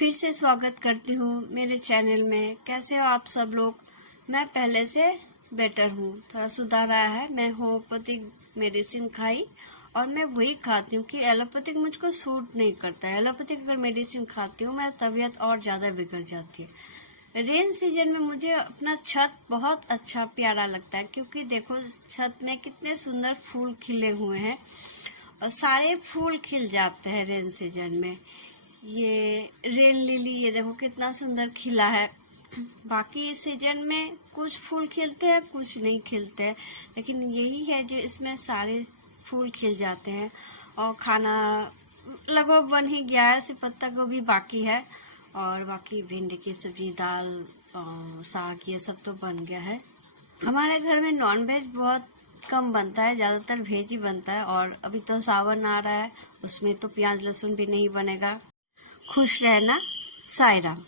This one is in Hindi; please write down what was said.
फिर से स्वागत करती हूँ मेरे चैनल में। कैसे हो आप सब लोग? मैं पहले से बेटर हूँ, थोड़ा सुधार आया है। मैं होम्योपैथिक मेडिसिन खाई और मैं वही खाती हूँ कि एलोपैथिक मुझको सूट नहीं करता है। एलोपैथिक अगर मेडिसिन खाती हूँ मेरा तबीयत और ज़्यादा बिगड़ जाती है। रेन सीजन में मुझे अपना छत बहुत अच्छा प्यारा लगता है, क्योंकि देखो छत में कितने सुंदर फूल खिले हुए हैं और सारे फूल खिल जाते हैं रेन सीजन में। ये रेन लिली, ये देखो कितना सुंदर खिला है। बाकी सीजन में कुछ फूल खिलते हैं कुछ नहीं खिलते हैं, लेकिन यही है जो इसमें सारे फूल खिल जाते हैं। और खाना लगभग बन ही गया है, सिर्फ पत्ता गोभी बाकी है और बाकी भिंडी की सब्जी, दाल, साग, ये सब तो बन गया है। हमारे घर में नॉनवेज बहुत कम बनता है, ज़्यादातर वेज ही बनता है। और अभी तो सावन आ रहा है, उसमें तो प्याज लहसुन भी नहीं बनेगा। खुश रहना। साईं राम।